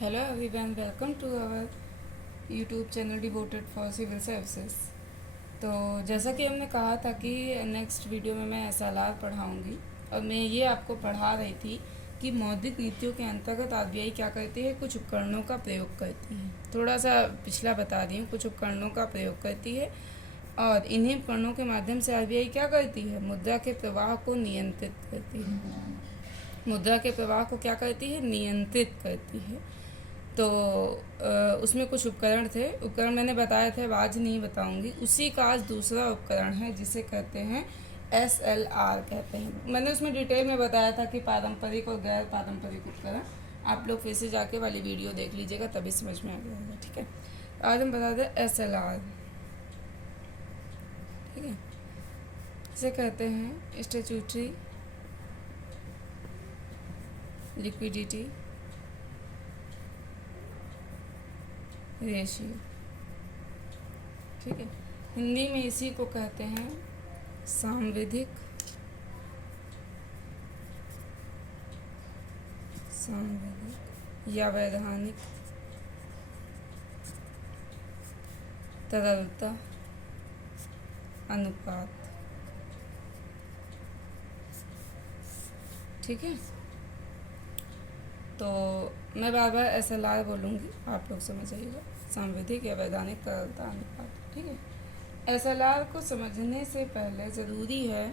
Hello everyone, welcome to our YouTube channel devoted for civil services। तो जैसा कि हमने कहा था कि नेक्स्ट वीडियो में मैं एसएलआर पढ़ाऊँगी और मैं ये आपको पढ़ा रही थी कि मौद्रिक नीतियों के अंतर्गत आरबीआई क्या करती है, कुछ उपकरणों का प्रयोग करती है। थोड़ा सा पिछला बता दी हूँ, कुछ उपकरणों का प्रयोग करती है और इन्हीं उपकरणों के माध्यम से आरबीआई क्या करती है, मुद्रा के प्रवाह को नियंत्रित करती है। मुद्रा के प्रवाह को क्या करती है, नियंत्रित करती है। तो उसमें कुछ उपकरण थे, उपकरण मैंने बताए थे, अब आज नहीं बताऊंगी। उसी का आज दूसरा उपकरण है जिसे कहते हैं एसएलआर कहते हैं। मैंने उसमें डिटेल में बताया था कि पारंपरिक और गैर पारंपरिक उपकरण। आप लोग फिर से जाके वाली वीडियो देख लीजिएगा, तभी समझ में आ जाएगा। ठीक है, आज हम बता दें एसएलआर। ठीक है, इसे कहते हैं स्टैट्यूटरी लिक्विडिटी रेशियो। ठीक है, हिंदी में इसी को कहते हैं सांविधिक या वैधानिक तरलता अनुपात। ठीक है, तो मैं बार बार एसएलआर बोलूँगी, आप लोग समझ आइएगा, सांविधिक या वैधानिक तरलता अनुपात। ठीक है, एसएलआर को समझने से पहले ज़रूरी है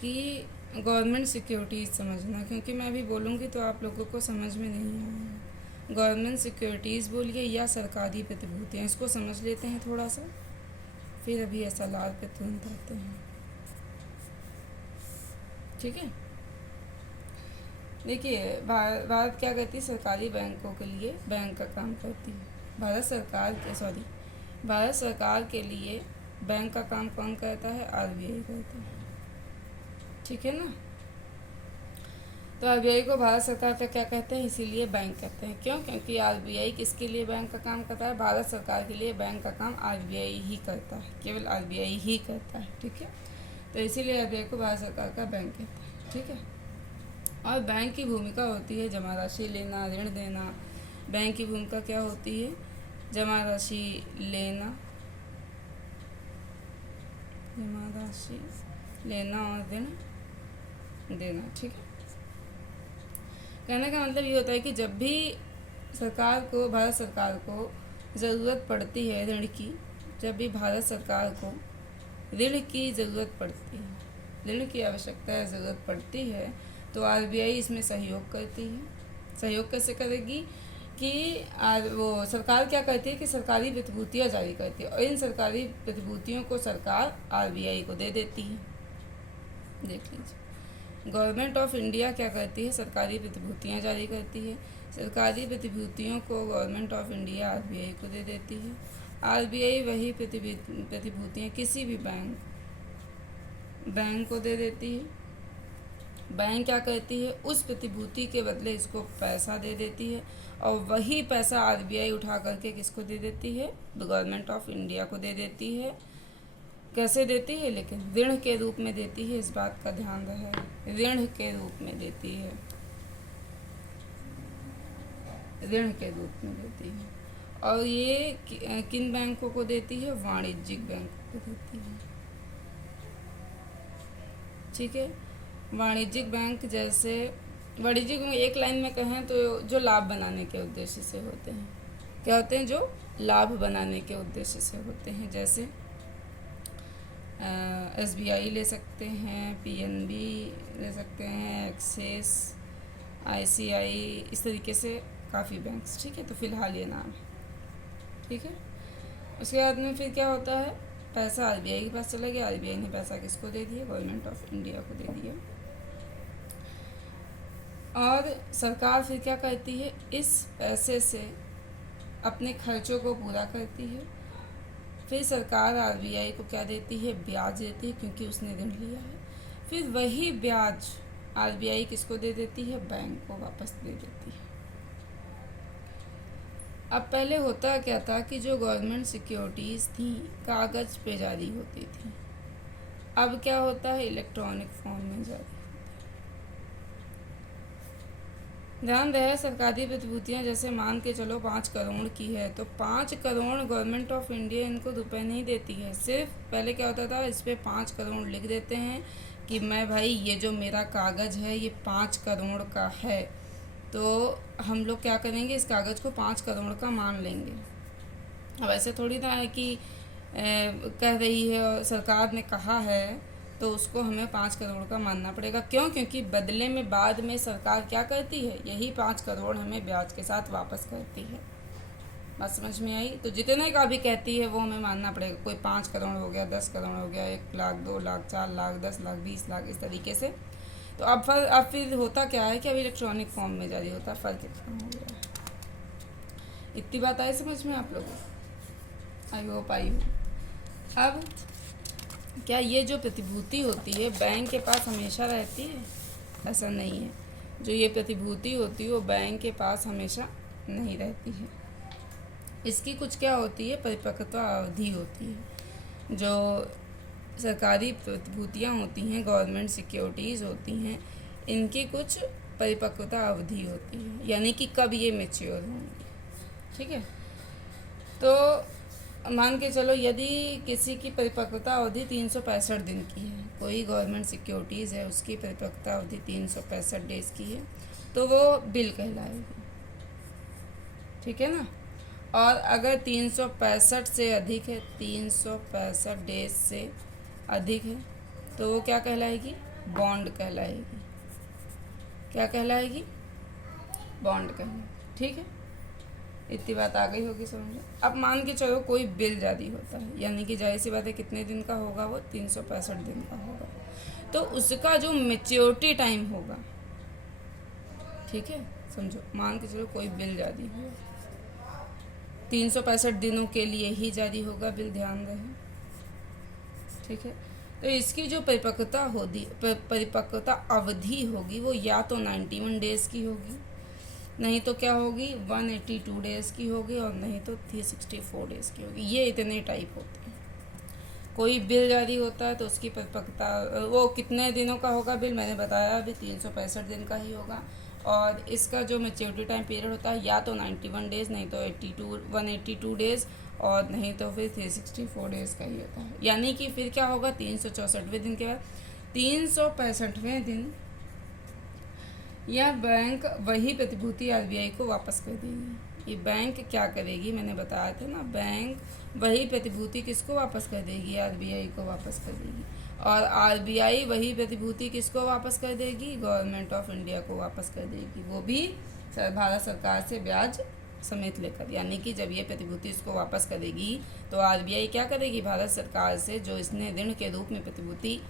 कि गवर्नमेंट सिक्योरिटीज़ समझना, क्योंकि मैं अभी बोलूँगी तो आप लोगों को समझ में नहीं आएगा। गवर्नमेंट सिक्योरिटीज़ बोलिए या सरकारी प्रतिभूतियाँ, इसको समझ लेते हैं थोड़ा सा, फिर अभी एसएलआर पे तुरंत आते हैं। ठीक है, देखिए भारत क्या करती है, सरकारी बैंकों के लिए बैंक का काम करती है। भारत सरकार के लिए बैंक का काम कौन करता है, आरबीआई करता है। ठीक है ना, तो आरबीआई को भारत सरकार का क्या कहते हैं, इसीलिए बैंक कहते हैं। क्यों? क्योंकि आरबीआई किसके लिए बैंक का काम करता है, भारत सरकार के लिए बैंक का काम आरबीआई ही करता है, केवल आरबीआई ही करता है। ठीक है, तो इसीलिए आरबीआई को भारत सरकार का बैंक कहते हैं। ठीक है, और बैंक की भूमिका होती है जमा राशि लेना, ऋण देना। बैंक की भूमिका क्या होती है, जमा राशि लेना, और ऋण देना। ठीक है, कहने का मतलब ये होता है कि जब भी भारत सरकार को ज़रूरत पड़ती है ऋण की, जब भी भारत सरकार को ऋण की ज़रूरत पड़ती है, ऋण की आवश्यकता है, ज़रूरत पड़ती है, तो आरबीआई इसमें सहयोग करती है। सहयोग कैसे करेगी कि वो सरकार क्या करती है कि सरकारी प्रतिभूतियाँ जारी करती है और इन सरकारी प्रतिभूतियों को सरकार आरबीआई को दे देती है। देख लीजिए, गवर्नमेंट ऑफ इंडिया क्या करती है, सरकारी प्रतिभूतियाँ जारी करती है। सरकारी प्रतिभूतियों को गवर्नमेंट ऑफ इंडिया आरबीआई को दे देती है। आरबीआई वही प्रतिभूतियाँ किसी भी बैंक को दे देती है। बैंक क्या करती है, उस प्रतिभूति के बदले इसको पैसा दे देती है और वही पैसा आरबीआई उठा करके किसको दे देती है, गवर्नमेंट ऑफ इंडिया को दे देती है। कैसे देती है, लेकिन ऋण के रूप में देती है, इस बात का ध्यान रहे, ऋण के रूप में देती है, ऋण के रूप में देती है। और ये किन बैंकों को देती है, वाणिज्यिक बैंकों को देती है। ठीक है, वाणिज्यिक बैंक जैसे वाणिज्यिक बैंक एक लाइन में कहें तो जो लाभ बनाने के उद्देश्य से होते हैं। क्या होते हैं, जो लाभ बनाने के उद्देश्य से होते हैं। जैसे एसबीआई ले सकते हैं, पीएनबी ले सकते हैं, एक्सिस, आईसीआई, इस तरीके से काफ़ी बैंक्स। ठीक है, तो फिलहाल ये नाम है। ठीक है, उसके बाद में फिर क्या होता है, पैसा आरबीआई के पास चला गया, आरबीआई ने पैसा किसको दे दिया, गवर्नमेंट ऑफ इंडिया को दे दिया। और सरकार फिर क्या करती है, इस पैसे से अपने खर्चों को पूरा करती है। फिर सरकार आरबीआई को क्या देती है, ब्याज देती है, क्योंकि उसने ऋण लिया है। फिर वही ब्याज आरबीआई किसको दे देती है, बैंक को वापस दे देती है। अब पहले होता क्या था कि जो गवर्नमेंट सिक्योरिटीज़ थी कागज़ पे जारी होती थी, अब क्या होता है, इलेक्ट्रॉनिक फॉर्म में जारी। ध्यान रहे सरकारी प्रतिभूतियाँ जैसे मान के चलो 5 करोड़ की है तो 5 करोड़ गवर्नमेंट ऑफ इंडिया इनको रुपए नहीं देती है। सिर्फ पहले क्या होता था, इस पर 5 करोड़ लिख देते हैं कि मैं भाई ये जो मेरा कागज़ है ये 5 करोड़ का है, तो हम लोग क्या करेंगे, इस कागज़ को 5 करोड़ का मान लेंगे। अब ऐसे थोड़ी ना है कि कह रही है और सरकार ने कहा है तो उसको हमें 5 करोड़ का मानना पड़ेगा। क्यों? क्योंकि बदले में बाद में सरकार क्या करती है, यही 5 करोड़ हमें ब्याज के साथ वापस करती है। बात समझ में आई? तो जितने का भी कहती है वो हमें मानना पड़ेगा। कोई 5 करोड़ हो गया, 10 करोड़ हो गया, 1 लाख, 2 लाख, 4 लाख, 10 लाख, 20 लाख, इस तरीके से। तो अब फिर होता क्या है कि अब इलेक्ट्रॉनिक फॉर्म में जारी होता है। फ़र्क इतना हो गया है। इतनी बात आई समझ में आप लोगों को? आई होप आई हो। अब क्या ये जो प्रतिभूति होती है बैंक के पास हमेशा रहती है? ऐसा नहीं है। जो ये प्रतिभूति होती है वो बैंक के पास हमेशा नहीं रहती है। इसकी कुछ क्या होती है, परिपक्वता अवधि होती है। जो सरकारी प्रतिभूतियाँ होती हैं, गवर्नमेंट सिक्योरिटीज़ होती हैं, इनकी कुछ परिपक्वता अवधि होती है, यानी कि कब ये मेच्योर होंगी। ठीक है, तो मान के चलो यदि किसी की परिपक्वता अवधि 365 दिन की है, कोई गवर्नमेंट सिक्योरिटीज़ है उसकी परिपक्वता अवधि 365 डेज़ की है, तो वो बिल कहलाएगी। ठीक है ना। और अगर 365 से अधिक है, 365 डेज से अधिक है, तो वो क्या कहलाएगी, बॉन्ड कहलाएगी। क्या कहलाएगी, बॉन्ड कहलाएगी। ठीक है, इतनी बात आ गई होगी समझ में। अब मान के चलो कोई बिल जारी होता है, यानी कि जाहिर सी बात है कितने दिन का होगा, वो 365 दिन का होगा, तो उसका जो मेच्योरिटी टाइम होगा, ठीक है समझो, मान के चलो कोई बिल जारी हुआ 365 दिनों के लिए ही जारी होगा बिल, ध्यान रहे। ठीक है, तो इसकी जो परिपक्वता अवधि होगी वो या तो 91 डेज़ की होगी, नहीं तो क्या होगी 182 डेज़ की होगी, और नहीं तो 364 डेज़ की होगी। ये इतने टाइप होते हैं। कोई बिल जारी होता है तो उसकी परिपक्वता वो कितने दिनों का होगा बिल, मैंने बताया अभी 365 दिन का ही होगा। और इसका जो मेच्योरिटी टाइम पीरियड होता है या तो 91 डेज़, नहीं तो 182 डेज़, और नहीं तो फिर 364 डेज़ का ही होता है। यानी कि फिर क्या होगा, 364वें दिन के बाद 365वें दिन यह बैंक वही प्रतिभूति आरबीआई को वापस कर देगी। ये बैंक क्या करेगी, मैंने बताया था ना, बैंक वही प्रतिभूति किसको वापस कर देगी, आरबीआई को वापस कर देगी। और आरबीआई वही प्रतिभूति किसको वापस कर देगी, गवर्नमेंट ऑफ इंडिया को वापस कर देगी, वो भी भारत सरकार से ब्याज समेत लेकर। यानी कि जब ये प्रतिभूति इसको वापस करेगी तो आरबीआई क्या करेगी, भारत सरकार से जो इसने ऋण के रूप में प्रतिभूति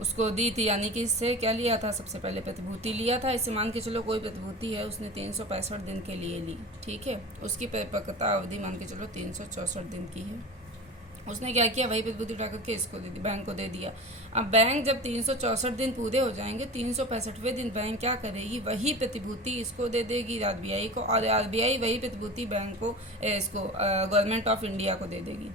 उसको दी थी, यानी कि इससे क्या लिया था, सबसे पहले प्रतिभूति लिया था। इससे मान के चलो कोई प्रतिभूति है उसने 365 दिन के लिए ली, ठीक है, उसकी परिपक्वता अवधि मान के चलो 364 दिन की है। उसने क्या किया, वही प्रतिभूति उठा करके इसको दे दी, बैंक को दे दिया। अब बैंक जब 364 दिन पूरे हो जाएंगे, 365वें दिन बैंक क्या करेगी, वही प्रतिभूति इसको दे देगी आरबीआई को, और आरबीआई वही प्रतिभूति बैंक को इसको गवर्नमेंट ऑफ इंडिया को दे देगी।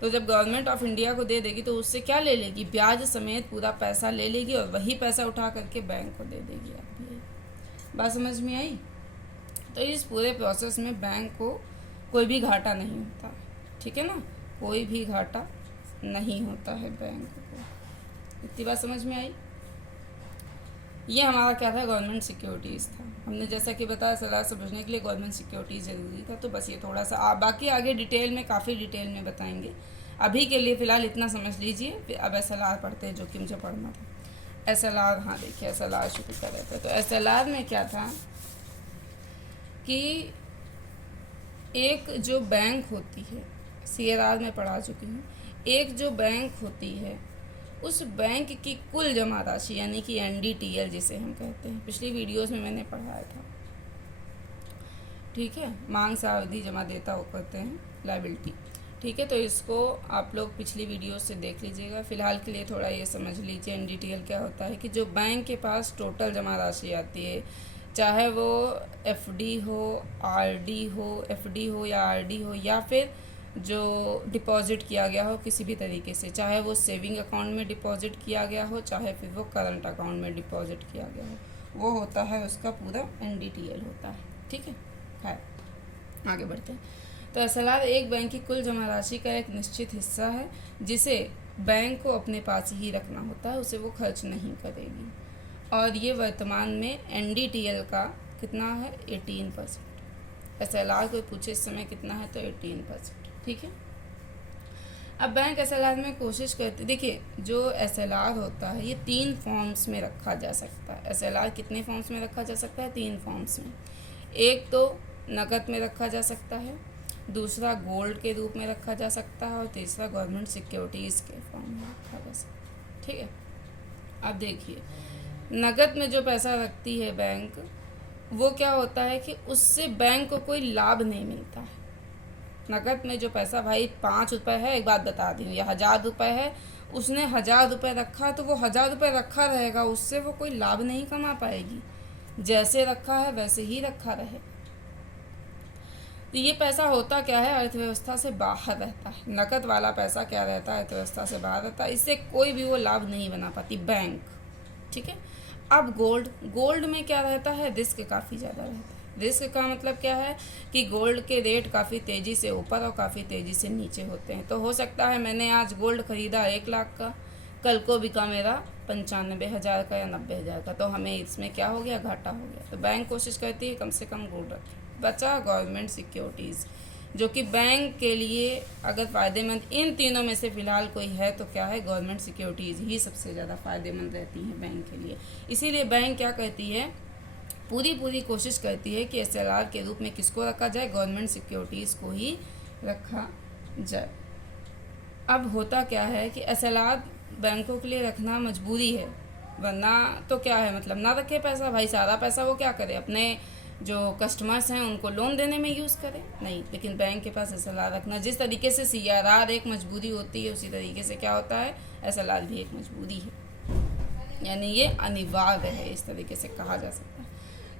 तो जब गवर्नमेंट ऑफ इंडिया को दे देगी तो उससे क्या ले लेगी, ब्याज समेत पूरा पैसा ले लेगी, और वही पैसा उठा करके बैंक को दे देगी आरबीआई। बात समझ में आई? तो इस पूरे प्रोसेस में बैंक को कोई भी घाटा नहीं होता। ठीक है ना, कोई भी घाटा नहीं होता है बैंक को। इतनी बात समझ में आई? ये हमारा क्या था, गवर्नमेंट सिक्योरिटीज़ था। हमने जैसा कि बताया सलाह समझने के लिए गवर्नमेंट सिक्योरिटीज़ ज़रूरी था, तो बस ये थोड़ा सा बाकी आगे डिटेल में, काफ़ी डिटेल में बताएंगे। अभी के लिए फ़िलहाल इतना समझ लीजिए। फिर अब SLR पढ़ते हैं जो कि मुझे पढ़ना था। SLR, हाँ देखिए SLR शुरू कर रहे थे। तो SLR में क्या था कि एक जो बैंक होती है, CRR में पढ़ा चुकी हूँ, एक जो बैंक होती है उस बैंक की कुल जमा राशि, यानी कि NDTL जिसे हम कहते हैं, पिछली वीडियोस में मैंने पढ़ाया था। ठीक है, मांग सावधि जमा देता वो कहते हैं, लायबिलिटी। ठीक है, तो इसको आप लोग पिछली वीडियो से देख लीजिएगा। फ़िलहाल के लिए थोड़ा ये समझ लीजिए NDTL क्या होता है, कि जो बैंक के पास टोटल जमा राशि आती है, चाहे वो FD हो, RD हो, FD हो या RD हो, या फिर जो डिपॉजिट किया गया हो किसी भी तरीके से, चाहे वो सेविंग अकाउंट में डिपॉजिट किया गया हो, चाहे फिर वो करंट अकाउंट में डिपॉजिट किया गया हो, वो होता है उसका पूरा NDTL होता है। ठीक है, खैर आगे बढ़ते हैं। तो SLR एक बैंक की कुल जमा राशि का एक निश्चित हिस्सा है जिसे बैंक को अपने पास ही रखना होता है, उसे वो खर्च नहीं करेगी। और ये वर्तमान में NDTL का कितना है, 18%। SLR कोई पूछे इस समय कितना है तो 18%। ठीक है, अब बैंक SLR में कोशिश करती, देखिए जो SLR होता है ये 3 फॉर्म्स में रखा जा सकता है। SLR कितने फॉर्म्स में रखा जा सकता है, 3 फॉर्म्स में। एक तो नकद में रखा जा सकता है, दूसरा गोल्ड के रूप में रखा जा सकता है, और तीसरा गवर्नमेंट सिक्योरिटीज़ के फॉर्म में रखा जा सकता है। ठीक है, अब देखिए नकद में जो पैसा रखती है बैंक, वो क्या होता है कि उससे बैंक को कोई लाभ नहीं मिलता है। नकद में जो पैसा, भाई 5 रुपये है, एक बात बता दी, या 1000 रुपये है, उसने 1000 रुपये रखा तो वो 1000 रुपये रखा रहेगा, उससे वो कोई लाभ नहीं कमा पाएगी। जैसे रखा है वैसे ही रखा रहे। तो ये पैसा होता क्या है, अर्थव्यवस्था से बाहर रहता है। नकद वाला पैसा क्या रहता है, अर्थव्यवस्था से बाहर रहता है, इससे कोई भी वो लाभ नहीं बना पाती बैंक। ठीक है, अब गोल्ड में क्या रहता है, रिस्क काफ़ी ज़्यादा रहता है। रिस्क का मतलब क्या है कि गोल्ड के रेट काफ़ी तेज़ी से ऊपर और काफ़ी तेज़ी से नीचे होते हैं। तो हो सकता है मैंने आज गोल्ड ख़रीदा 1 लाख का, कल को बिका मेरा 95,000 का या 90,000 का, तो हमें इसमें क्या हो गया, घाटा हो गया। तो बैंक कोशिश करती है कम से कम गोल्ड रखे। बचा गवर्नमेंट सिक्योरिटीज़, जो कि बैंक के लिए अगर फ़ायदेमंद इन तीनों में से फ़िलहाल कोई है तो क्या है, गवर्नमेंट सिक्योरिटीज़ ही सबसे ज़्यादा फ़ायदेमंद रहती हैं बैंक के लिए। इसीलिए बैंक क्या करती है, पूरी कोशिश करती है कि SLR के रूप में किसको रखा जाए, गवर्नमेंट सिक्योरिटीज़ को ही रखा जाए। अब होता क्या है कि SLR बैंकों के लिए रखना मजबूरी है, वरना तो क्या है, मतलब ना रखे पैसा, भाई सारा पैसा वो क्या करे, अपने जो कस्टमर्स हैं उनको लोन देने में यूज़ करें, नहीं। लेकिन बैंक के पास SLR रखना, जिस तरीके से CRR एक मजबूरी होती है, उसी तरीके से क्या होता है, SLR भी एक मजबूरी है, यानी ये अनिवार्य है, इस तरीके से कहा जा सकता है।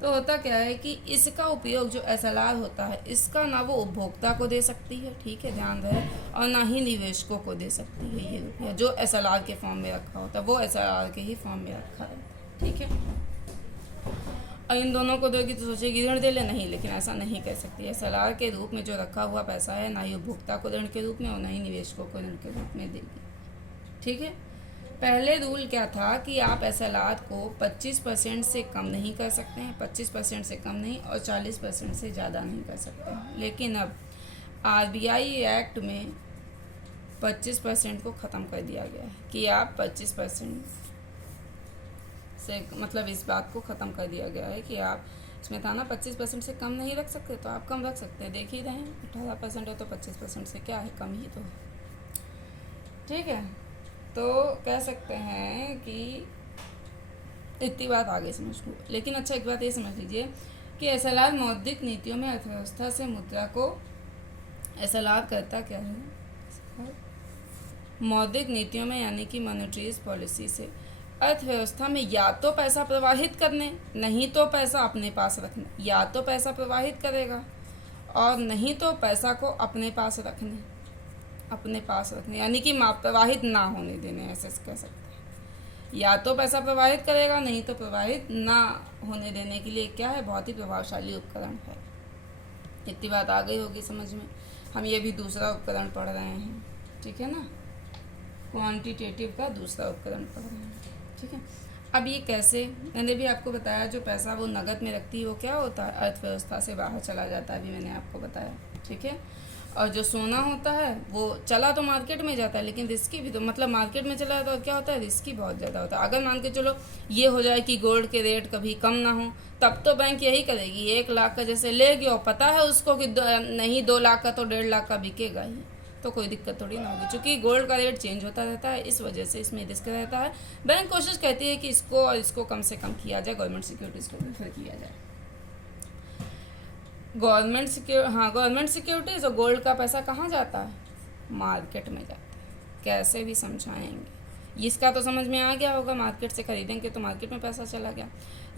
तो होता क्या है कि इसका उपयोग जो SLR होता है, इसका ना वो उपभोक्ता को दे सकती है, ठीक है, ध्यान रहे, और ना ही निवेशकों को दे सकती है। ये रुपया जो SLR के फॉर्म में रखा होता है वो SLR के ही फॉर्म में रखा है, ठीक है। और इन दोनों को दोगी तो सोचेगी ऋण दे ले, नहीं, लेकिन ऐसा नहीं कह सकती। SLR के रूप में जो रखा हुआ पैसा है, ना ही उपभोक्ता को ऋण के रूप में और ना ही निवेशकों को ऋण के रूप में देगी, ठीक है। पहले रूल क्या था कि आप SLR को 25% से कम नहीं कर सकते हैं, 25% से कम नहीं और 40% से ज़्यादा नहीं कर सकते हैं। लेकिन अब RBI एक्ट में 25% को ख़त्म कर दिया गया है कि आप 25% से, मतलब इस बात को ख़त्म कर दिया गया है कि आप, इसमें था ना 25% से कम नहीं रख सकते, तो आप कम रख सकते हैं। देख ही रहे हैं 18% है तो 25% से क्या है, कम ही तो है, ठीक है। तो कह सकते हैं कि इतनी बात आगे समझ लो। लेकिन अच्छा एक बात ये समझ लीजिए कि SLR मौद्रिक नीतियों में अर्थव्यवस्था से मुद्रा को, SLR करता क्या है, मौद्रिक नीतियों में यानी कि मॉनेटरी पॉलिसी से अर्थव्यवस्था में या तो पैसा प्रवाहित करने, नहीं तो पैसा अपने पास रखने, या तो पैसा प्रवाहित करेगा और नहीं तो पैसा को अपने पास रखने, यानी कि प्रवाहित ना होने देने, ऐसे कह सकते हैं। या तो पैसा प्रवाहित करेगा, नहीं तो प्रवाहित ना होने देने के लिए क्या है, बहुत ही प्रभावशाली उपकरण है। इतनी बात आ गई होगी समझ में। हम ये भी दूसरा उपकरण पढ़ रहे हैं, ठीक है ना, क्वांटिटेटिव का दूसरा उपकरण पढ़ रहे हैं, ठीक है। अब ये कैसे, मैंने भी आपको बताया, जो पैसा वो नगद में रखती है वो क्या होता है, अर्थव्यवस्था से बाहर चला जाता है, अभी मैंने आपको बताया, ठीक है। और जो सोना होता है वो चला तो मार्केट में जाता है, लेकिन रिस्की भी, तो मतलब मार्केट में चला जाता है, क्या होता है, रिस्की बहुत ज़्यादा होता है। अगर मान के चलो ये हो जाए कि गोल्ड के रेट कभी कम ना हो, तब तो बैंक यही करेगी, 1 लाख का जैसे लेगी और पता है उसको कि नहीं 2 लाख का तो 1.5 लाख का बिकेगा ही, तो कोई दिक्कत थोड़ी ना होगी। चूँकि गोल्ड का रेट चेंज होता रहता है, इस वजह से इसमें रिस्क रहता है। बैंक कोशिश करती है कि इसको और इसको कम से कम किया जाए, गवर्नमेंट सिक्योरिटीज़ को प्रेफर किया जाए। गवर्नमेंट सिक्योरिटीज़ और गोल्ड का पैसा कहाँ जाता है, मार्केट में जाता है। कैसे भी समझाएंगे, इसका तो समझ में आ गया होगा, मार्केट से खरीदेंगे तो मार्केट में पैसा चला गया।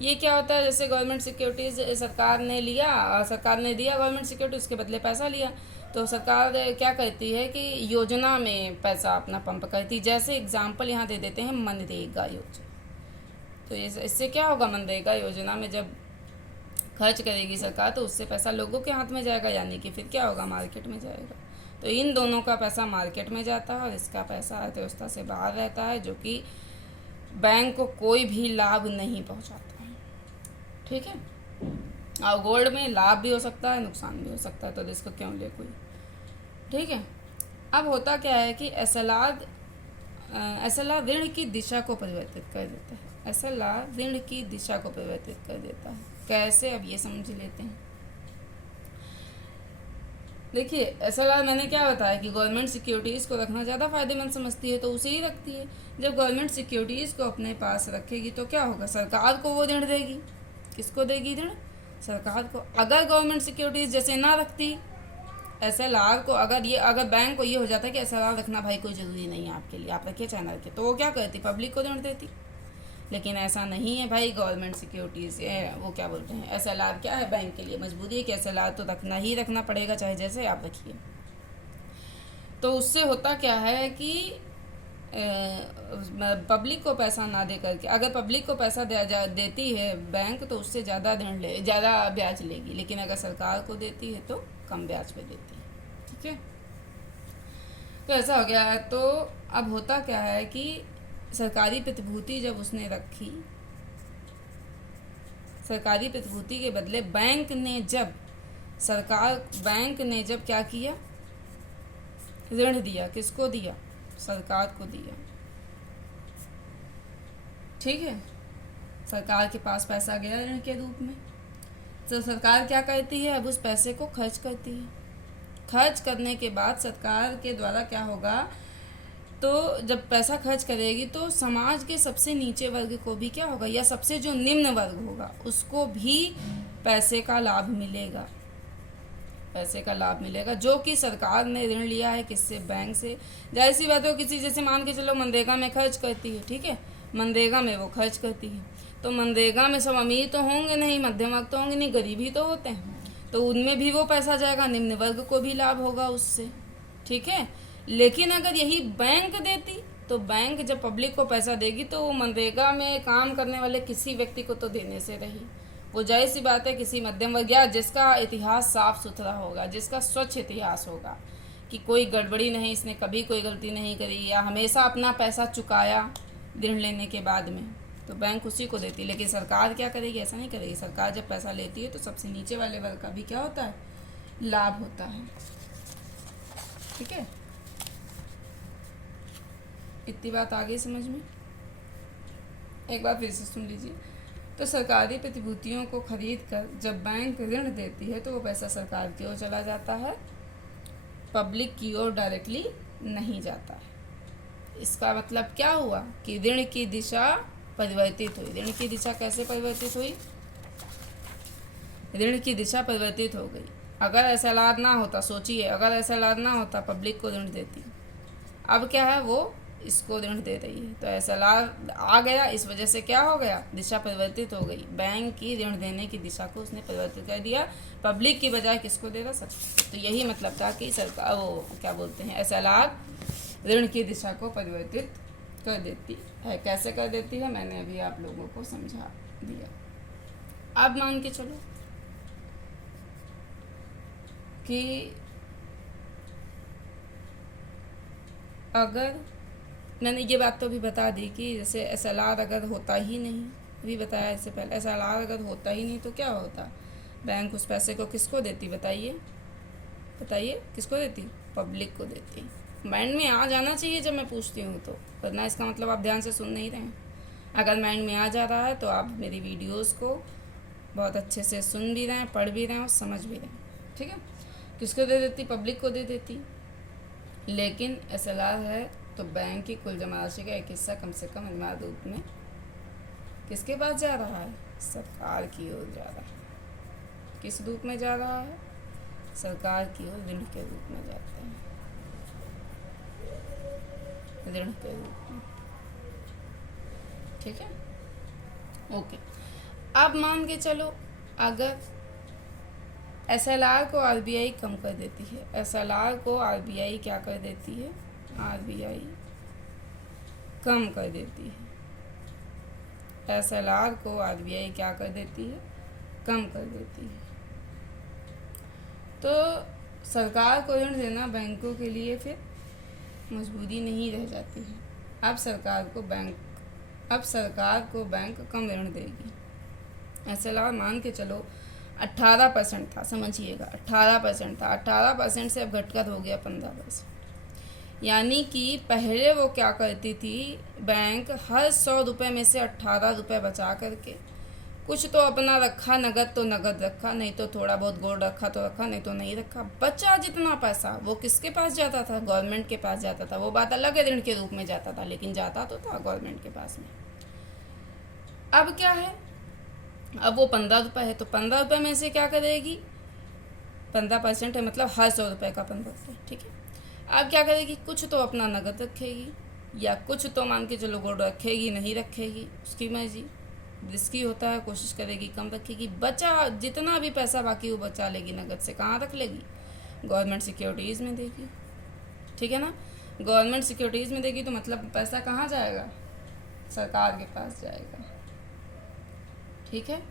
ये क्या होता है, जैसे गवर्नमेंट सिक्योरिटीज़ सरकार ने दिया गवर्नमेंट सिक्योरिटी, उसके बदले पैसा लिया, तो सरकार क्या करती है कि योजना में पैसा अपना पंप करती है। जैसे एग्जाम्पल यहाँ दे देते हैं मनरेगा योजना। तो इससे क्या होगा, मनरेगा योजना में जब खर्च करेगी सरकार तो उससे पैसा लोगों के हाथ में जाएगा, यानी कि फिर क्या होगा, मार्केट में जाएगा। तो इन दोनों का पैसा मार्केट में जाता है और इसका पैसा अर्थव्यवस्था से बाहर रहता है, जो कि बैंक को कोई भी लाभ नहीं पहुंचाता है। ठीक है, और गोल्ड में लाभ भी हो सकता है, नुकसान भी हो सकता है, तो रिस्क क्यों ले कोई। ठीक है, अब होता क्या है कि एसएलआर ऋण की दिशा को परिवर्तित कर देता है। एसएलआर ऋण की दिशा को परिवर्तित कर देता है। कैसे, अब ये समझ लेते हैं। देखिए, एसएलआर मैंने क्या बताया कि गवर्नमेंट सिक्योरिटीज़ को रखना ज़्यादा फायदेमंद समझती है, तो उसे ही रखती है। जब गवर्नमेंट सिक्योरिटीज़ को अपने पास रखेगी तो क्या होगा, सरकार को वो ऋण देगी। किसको देगी ऋण, सरकार को। अगर गवर्नमेंट सिक्योरिटीज़ जैसे ना रखती एसएलआर को, अगर बैंक को ये हो जाता है कि एसएलआर रखना भाई कोई ज़रूरी नहीं है आपके लिए, आप रखिए चाहे ना रखिए, तो वो क्या करती, पब्लिक को ऋण देती। लेकिन ऐसा नहीं है भाई, गवर्नमेंट सिक्योरिटीज़ वो क्या बोलते हैं, एसएलआर क्या है, बैंक के लिए मजबूरी है कि एसएलआर तो रखना ही रखना पड़ेगा, चाहे जैसे आप रखिए। तो उससे होता क्या है कि पब्लिक को पैसा ना दे करके, अगर पब्लिक को पैसा देती है बैंक तो उससे ज़्यादा ब्याज लेगी, लेकिन अगर सरकार को देती है तो कम ब्याज पे देती है। ठीक है, तो ऐसा हो गया है। तो अब होता क्या है कि सरकारी प्रतिभूति जब उसने रखी, सरकारी प्रतिभूति के बदले बैंक ने जब क्या किया, ऋण दिया। किसको दिया, सरकार को दिया। ठीक है, सरकार के पास पैसा गया ऋण के रूप में, तो सरकार क्या करती है, अब उस पैसे को खर्च करती है। खर्च करने के बाद सरकार के द्वारा क्या होगा, तो जब पैसा खर्च करेगी तो समाज के सबसे नीचे वर्ग को भी क्या होगा, या सबसे जो निम्न वर्ग होगा उसको भी पैसे का लाभ मिलेगा। पैसे का लाभ मिलेगा जो कि सरकार ने ऋण लिया है, किससे, बैंक से। जाहिर सी बात है, किसी जैसे मान के चलो मनरेगा में खर्च करती है, ठीक है, मनरेगा में वो खर्च करती है, तो मनरेगा में सब अमीर तो होंगे नहीं, मध्यम वर्ग तो होंगे नहीं, गरीब ही तो होते हैं, तो उनमें भी वो पैसा जाएगा, निम्न वर्ग को भी लाभ होगा उससे। ठीक है, लेकिन अगर यही बैंक देती, तो बैंक जब पब्लिक को पैसा देगी तो वो मनरेगा में काम करने वाले किसी व्यक्ति को तो देने से रही। वो जाहिर सी बात है किसी मध्यम वर्ग या जिसका इतिहास साफ सुथरा होगा, जिसका स्वच्छ इतिहास होगा कि कोई गड़बड़ी नहीं, इसने कभी कोई गलती नहीं करी, या हमेशा अपना पैसा चुकाया ऋण लेने के बाद में, तो बैंक उसी को देती। लेकिन सरकार क्या करेगी, ऐसा नहीं करेगी। सरकार जब पैसा लेती है तो सबसे नीचे वाले वर्ग का भी क्या होता है, लाभ होता है। ठीक है, इतनी बात आ गई समझ में। एक बार फिर से सुन लीजिए। तो सरकारी प्रतिभूतियों को खरीद कर जब बैंक ऋण देती है तो वो पैसा सरकार की ओर चला जाता है, पब्लिक की ओर डायरेक्टली नहीं जाता है। इसका मतलब क्या हुआ कि ऋण की दिशा परिवर्तित हुई। ऋण की दिशा कैसे परिवर्तित हुई, ऋण की दिशा परिवर्तित हो गई। अगर एसएलआर ना होता, सोचिए, अगर एसएलआर ना होता, पब्लिक को ऋण देती, अब क्या है, वो इसको ऋण दे रही है, तो एसएलआर आ गया, इस वजह से क्या हो गया, दिशा परिवर्तित हो गई। बैंक की ऋण देने की दिशा को उसने परिवर्तित कर दिया, पब्लिक की बजाय किसको दे रहा, सरकार। तो यही मतलब था कि सरकार, वो क्या बोलते हैं, एसएलआर ऋण की दिशा को परिवर्तित कर देती है। कैसे कर देती है, मैंने अभी आप लोगों को समझा दिया। अब मान के चलो कि अगर मैंने ये बात तो अभी बता दी कि जैसे एसएलआर अगर होता ही नहीं, अभी बताया इससे पहले, एसएलआर अगर होता ही नहीं तो क्या होता, बैंक उस पैसे को किसको देती, बताइए किसको देती, पब्लिक को देती। माइंड में आ जाना चाहिए जब मैं पूछती हूँ तो, वरना इसका मतलब आप ध्यान से सुन नहीं रहे हैं। अगर माइंड में आ जा रहा है तो आप मेरी वीडियोस को बहुत अच्छे से सुन भी रहे हैं, पढ़ भी रहे हैं और समझ भी रहे हैं। ठीक है, किसको दे देती, पब्लिक को दे देती। लेकिन एसएलआर है तो बैंक की कुल जमा राशि का एक हिस्सा कम से कम अनिवार्य रूप में किसके पास जा रहा है, सरकार की ओर जा रहा है। किस रूप में जा रहा है, सरकार की ओर ऋण के रूप में जाता है, ऋण के रूप में। ठीक है, ओके। अब मान के चलो अगर एसएलआर को आरबीआई कम कर देती है, एसएलआर को आरबीआई क्या कर देती है, आरबीआई कम कर देती है, SLR को RBI क्या कर देती है, कम कर देती है। तो सरकार को ऋण देना बैंकों के लिए फिर मजबूरी नहीं रह जाती है। अब सरकार को बैंक कम ऋण देगी। SLR मान के चलो 18% था, समझिएगा 18% था, 18% से अब घटकर हो गया 15%। यानी कि पहले वो क्या करती थी, बैंक हर 100 रुपये में से 18 रुपये बचा करके कुछ तो अपना रखा, नगद तो नगद रखा, नहीं तो थोड़ा बहुत गोल्ड रखा तो रखा, नहीं तो नहीं रखा। बचा जितना पैसा वो किसके पास जाता था, गवर्नमेंट के पास जाता था। वो बात अलग है, ऋण के रूप में जाता था, लेकिन जाता तो था गवर्नमेंट के पास में। अब क्या है, अब वो 15 रुपये है, तो 15 रुपये में से क्या करेगी, 15% है, मतलब हर 100 रुपये का 15 रुपये, ठीक है। अब क्या करेगी, कुछ तो अपना नगद रखेगी, या कुछ तो मान के चलो गोल्ड रखेगी, नहीं रखेगी, उसकी मर्जी। रिस्की होता है, कोशिश करेगी कम रखेगी। बचा जितना भी पैसा बाकी वो बचा लेगी, नगद से कहाँ रख लेगी, गवर्नमेंट सिक्योरिटीज़ में देगी, ठीक है ना। गवर्नमेंट सिक्योरिटीज़ में देगी तो मतलब पैसा कहाँ जाएगा, सरकार के पास जाएगा, ठीक है।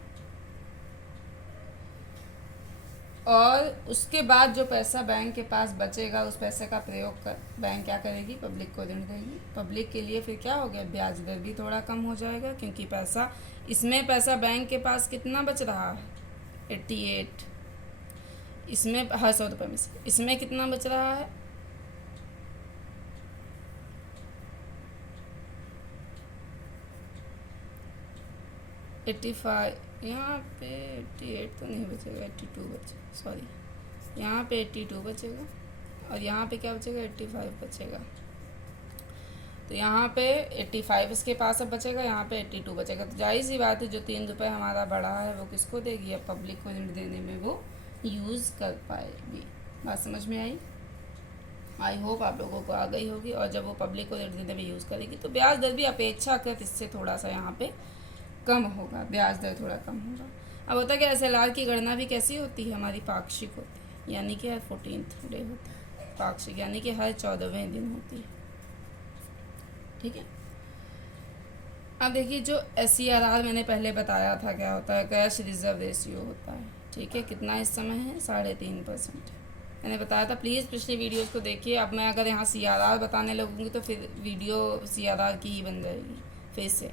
और उसके बाद जो पैसा बैंक के पास बचेगा, उस पैसे का प्रयोग कर बैंक क्या करेगी, पब्लिक को ऋण देगी। पब्लिक के लिए फिर क्या हो गया, ब्याज दर भी थोड़ा कम हो जाएगा, क्योंकि इसमें पैसा बैंक के पास कितना बच रहा है, 88, इसमें हर 100 रुपये में से इसमें कितना बच रहा है, 85, यहाँ पे 88 तो नहीं बचेगा, 82 बचेगा, सॉरी, यहाँ पे 82 बचेगा, और यहाँ पे क्या बचेगा, 85 बचेगा। तो यहाँ पे 85 इसके पास अब बचेगा, यहाँ पे 82 बचेगा। तो जाहिर सी बात है, जो 3 रुपये हमारा बढ़ा है वो किसको देगी, अब पब्लिक को ऋण देने में वो यूज़ कर पाएगी। बात समझ में आई? आई होप आप लोगों को आ गई होगी। और जब वो पब्लिक को ऋण देने में यूज़ करेगी तो ब्याज दर भी अपेक्षाकृत इससे थोड़ा सा यहाँ पे कम होगा, ब्याज दर थोड़ा कम होगा। अब होता है कि SLR की गणना भी कैसी होती है, हमारी पाक्षिक होती है, यानी कि हर 14th डे होती है, पाक्षिक यानी कि हर 14वें दिन होती है, ठीक है। अब देखिए, जो SCRR मैंने पहले बताया था क्या होता है, कैश रिजर्व रेशियो होता है, ठीक है। कितना इस समय है, 3.5% मैंने बताया था। प्लीज़ पिछली वीडियोस को देखिए। अब मैं अगर यहाँ CRR बताने लगूँगी तो फिर वीडियो CRR की ही बन जाएगी फिर से,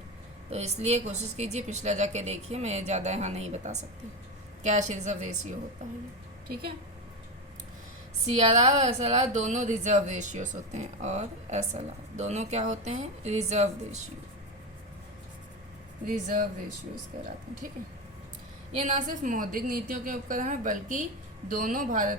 तो इसलिए कोशिश कीजिए पिछला जाके देखिए, मैं ज़्यादा यहाँ नहीं बता सकती। कैश रिजर्व रेशियो होता है ये, ठीक है। CRR और SLR दोनों रिजर्व रेशियोस होते हैं, और SLR दोनों क्या होते हैं, रिजर्व रेशियोस कहलाते हैं, ठीक है। ये ना सिर्फ मौद्रिक नीतियों के उपकरण हैं, बल्कि दोनों भारत